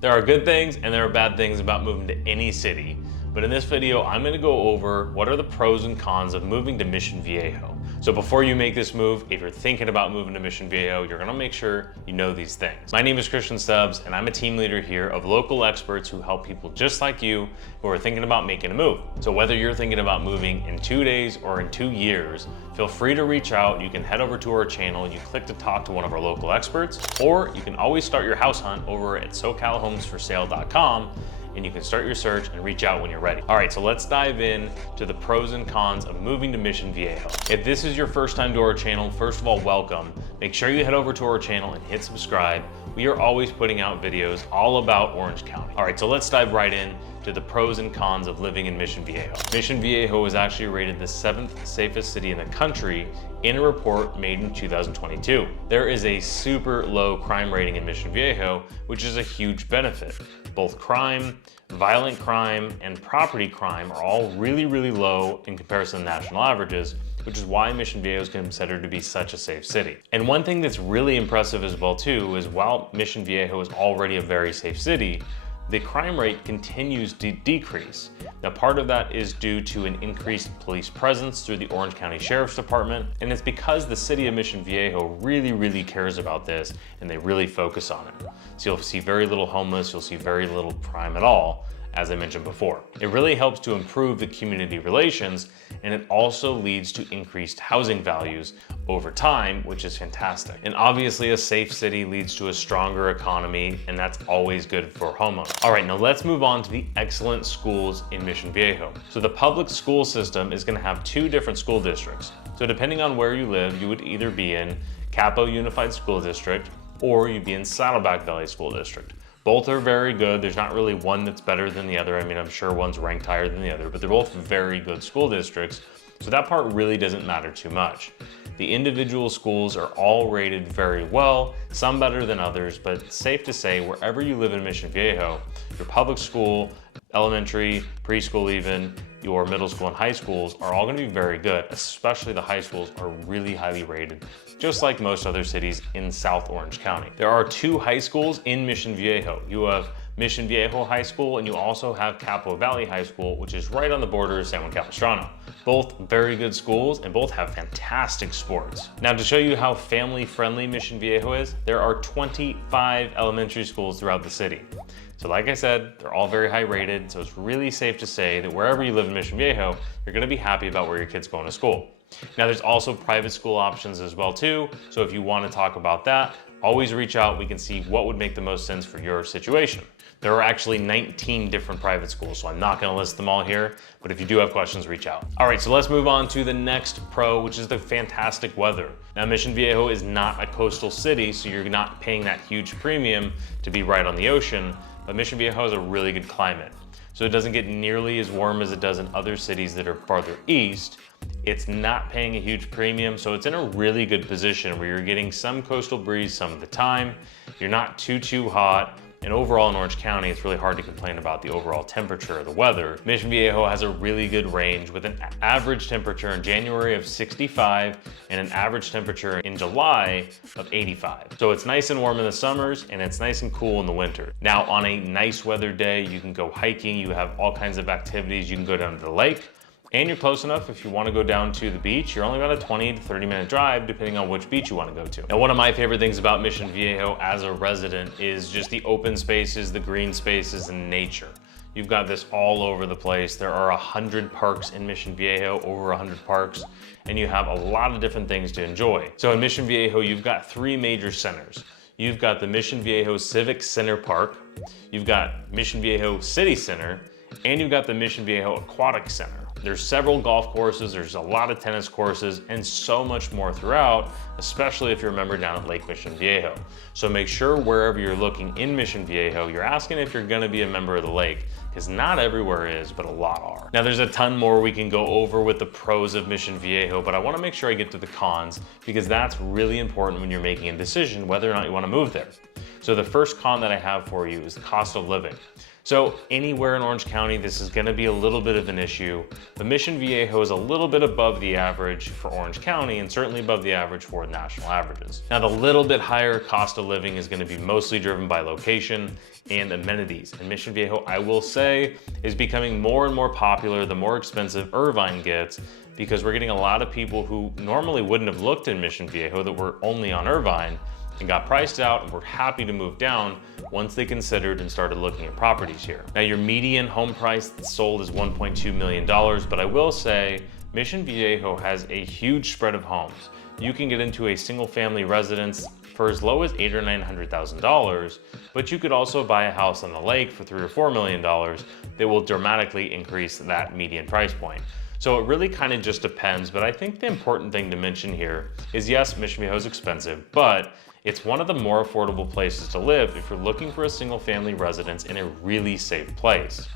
There are good things and there are bad things about moving to any city, but in this video, I'm gonna go over what are the pros and cons of moving to Mission Viejo. So before you make this move, if you're thinking about moving to Mission Viejo, you're gonna make sure you know these things. My name is Christian Stubbs, and I'm a team leader here of local experts who help people just like you who are thinking about making a move. So whether you're thinking about moving in 2 days or in 2 years, feel free to reach out. You can head over to our channel and you click to talk to one of our local experts, or you can always start your house hunt over at socalhomesforsale.com, and you can start your search and reach out when you're ready. All right, so let's dive in to the pros and cons of moving to Mission Viejo. If this is your first time to our channel, first of all, welcome. Make sure you head over to our channel and hit subscribe. We are always putting out videos all about Orange County. All right, so let's dive right in to the pros and cons of living in Mission Viejo. Mission Viejo was actually rated the 7th safest city in the country in a report made in 2022. There is a super low crime rating in Mission Viejo, which is a huge benefit. Both crime, violent crime, and property crime are all really, really low in comparison to national averages, which is why Mission Viejo is considered to be such a safe city. And one thing that's really impressive as well too is while Mission Viejo is already a very safe city, the crime rate continues to decrease. Now, part of that is due to an increased police presence through the Orange County Sheriff's Department, and it's because the city of Mission Viejo really, really cares about this, and they really focus on it. So you'll see very little homeless, you'll see very little crime at all, as I mentioned before. It really helps to improve the community relations, and it also leads to increased housing values over time, which is fantastic. And obviously a safe city leads to a stronger economy, and that's always good for homeowners. All right, now let's move on to the excellent schools in Mission Viejo. So the public school system is gonna have 2 different school districts. So depending on where you live, you would either be in Capo Unified School District, or you'd be in Saddleback Valley School District. Both are very good. There's not really one that's better than the other. I mean, I'm sure one's ranked higher than the other, but they're both very good school districts. So that part really doesn't matter too much. The individual schools are all rated very well, some better than others, but it's safe to say wherever you live in Mission Viejo, your public school, elementary, preschool even, your middle school and high schools are all gonna be very good, especially the high schools are really highly rated, just like most other cities in South Orange County. There are 2 high schools in Mission Viejo. You have Mission Viejo High School, and you also have Capo Valley High School, which is right on the border of San Juan Capistrano. Both very good schools, and both have fantastic sports. Now, to show you how family-friendly Mission Viejo is, there are 25 elementary schools throughout the city. So like I said, they're all very high rated, so it's really safe to say that wherever you live in Mission Viejo, you're gonna be happy about where your kid's going to school. Now, there's also private school options as well too, so if you wanna talk about that, always reach out. We can see what would make the most sense for your situation. There are actually 19 different private schools, so I'm not gonna list them all here, but if you do have questions, reach out. All right, so let's move on to the next pro, which is the fantastic weather. Now, Mission Viejo is not a coastal city, so you're not paying that huge premium to be right on the ocean, but Mission Viejo has a really good climate. So it doesn't get nearly as warm as it does in other cities that are farther east. It's not paying a huge premium, so it's in a really good position where you're getting some coastal breeze some of the time. You're not too hot. And overall in Orange County, it's really hard to complain about the overall temperature of the weather. Mission Viejo has a really good range with an average temperature in January of 65 and an average temperature in July of 85. So it's nice and warm in the summers and it's nice and cool in the winter. Now, on a nice weather day, you can go hiking, you have all kinds of activities. You can go down to the lake, and you're close enough if you want to go down to the beach. You're only about a 20 to 30 minute drive depending on which beach you want to go to. Now, one of my favorite things about Mission Viejo as a resident is just the open spaces, the green spaces, and nature. You've got this all over the place. There are 100 parks in Mission Viejo, over 100 parks, and you have a lot of different things to enjoy. So in Mission Viejo, you've got 3 major centers. You've got the Mission Viejo Civic Center Park, you've got Mission Viejo City Center, and you've got the Mission Viejo Aquatic Center. There's several golf courses, there's a lot of tennis courses, and so much more throughout, especially if you're a member down at Lake Mission Viejo. So make sure wherever you're looking in Mission Viejo, you're asking if you're gonna be a member of the lake, because not everywhere is, but a lot are. Now, there's a ton more we can go over with the pros of Mission Viejo, but I wanna make sure I get to the cons, because that's really important when you're making a decision whether or not you wanna move there. So the first con that I have for you is the cost of living. So anywhere in Orange County, this is gonna be a little bit of an issue. The Mission Viejo is a little bit above the average for Orange County and certainly above the average for national averages. Now, the little bit higher cost of living is gonna be mostly driven by location and amenities. And Mission Viejo, I will say, is becoming more and more popular the more expensive Irvine gets, because we're getting a lot of people who normally wouldn't have looked in Mission Viejo that were only on Irvine and got priced out and were happy to move down once they considered and started looking at properties here. Now, your median home price that's sold is $1.2 million, but I will say Mission Viejo has a huge spread of homes. You can get into a single family residence for as low as $800,000 or $900,000, but you could also buy a house on the lake for $3 or $4 million that will dramatically increase that median price point. So it really kind of just depends, but I think the important thing to mention here is, yes, Mission Viejo is expensive, but it's one of the more affordable places to live if you're looking for a single family residence in a really safe place.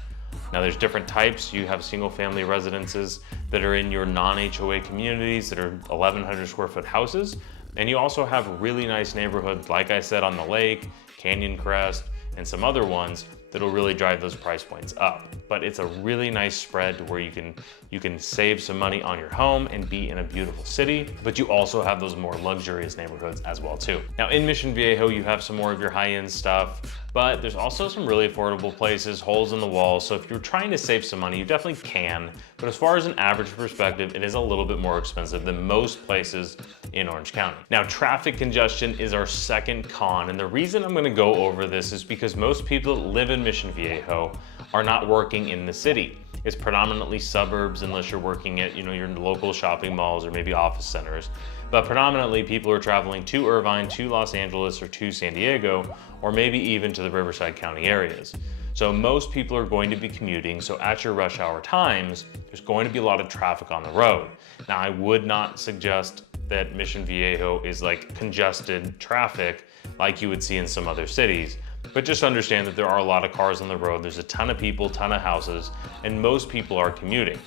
Now, there's different types. You have single family residences that are in your non-HOA communities that are 1,100 square foot houses. And you also have really nice neighborhoods, like I said, on the lake, Canyon Crest, and some other ones that'll really drive those price points up. But it's a really nice spread to where you can save some money on your home and be in a beautiful city, but you also have those more luxurious neighborhoods as well too. Now, in Mission Viejo, you have some more of your high-end stuff, but there's also some really affordable places, holes in the wall. So if you're trying to save some money, you definitely can. But as far as an average perspective, it is a little bit more expensive than most places in Orange County. Now, traffic congestion is our second con. And the reason I'm gonna go over this is because most people that live in Mission Viejo are not working in the city. It's predominantly suburbs unless you're working at, your local shopping malls or maybe office centers. But predominantly people are traveling to Irvine, to Los Angeles, or to San Diego, or maybe even to the Riverside County areas. So most people are going to be commuting. So at your rush hour times, there's going to be a lot of traffic on the road. Now, I would not suggest that Mission Viejo is like congested traffic like you would see in some other cities. But just understand that there are a lot of cars on the road. There's a ton of people, ton of houses, and most people are commuting.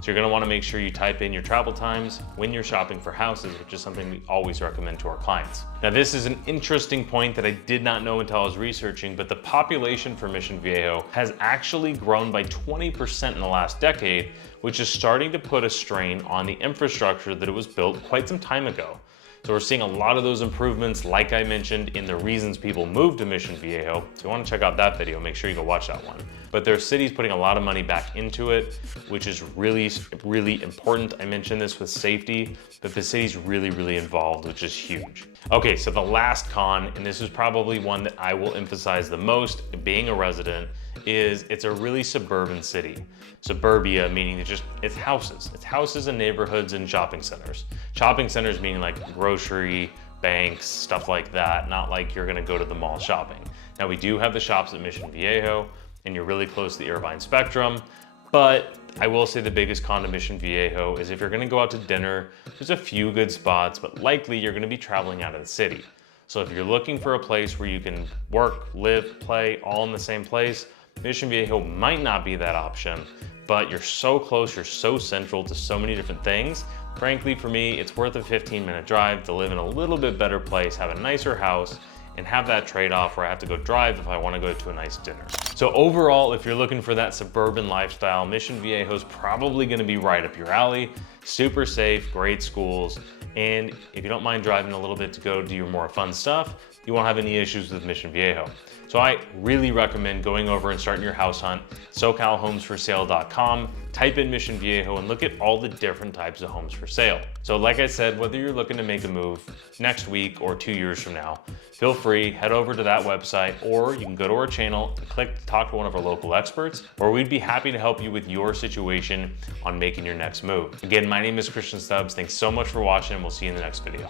So you're gonna wanna make sure you type in your travel times when you're shopping for houses, which is something we always recommend to our clients. Now, this is an interesting point that I did not know until I was researching, but the population for Mission Viejo has actually grown by 20% in the last decade, which is starting to put a strain on the infrastructure that it was built quite some time ago. So we're seeing a lot of those improvements, like I mentioned, in the reasons people moved to Mission Viejo. So you want to check out that video, make sure you go watch that one. But their city's putting a lot of money back into it, which is really, really important. I mentioned this with safety, but the city's really, really involved, which is huge. Okay, so the last con, and this is probably one that I will emphasize the most being a resident, is it's a really suburban city. Suburbia meaning it's houses. It's houses and neighborhoods and shopping centers. Shopping centers meaning like grocery, banks, stuff like that, not like you're gonna go to the mall shopping. Now, we do have the shops at Mission Viejo, and you're really close to the Irvine spectrum, but I will say the biggest con to Mission Viejo is if you're gonna go out to dinner, there's a few good spots, but likely you're gonna be traveling out of the city. So if you're looking for a place where you can work, live, play, all in the same place, Mission Viejo might not be that option, but you're so close, you're so central to so many different things. Frankly, for me, it's worth a 15-minute drive to live in a little bit better place, have a nicer house, and have that trade-off where I have to go drive if I want to go to a nice dinner. So overall, if you're looking for that suburban lifestyle, Mission Viejo is probably going to be right up your alley. Super safe, great schools, and if you don't mind driving a little bit to go do your more fun stuff, you won't have any issues with Mission Viejo. So I really recommend going over and starting your house hunt, SoCalHomesForSale.com, type in Mission Viejo and look at all the different types of homes for sale. So like I said, whether you're looking to make a move next week or 2 years from now, feel free, head over to that website, or you can go to our channel and click to talk to one of our local experts, or we'd be happy to help you with your situation on making your next move. Again, my name is Christian Stubbs. Thanks so much for watching, and we'll see you in the next video.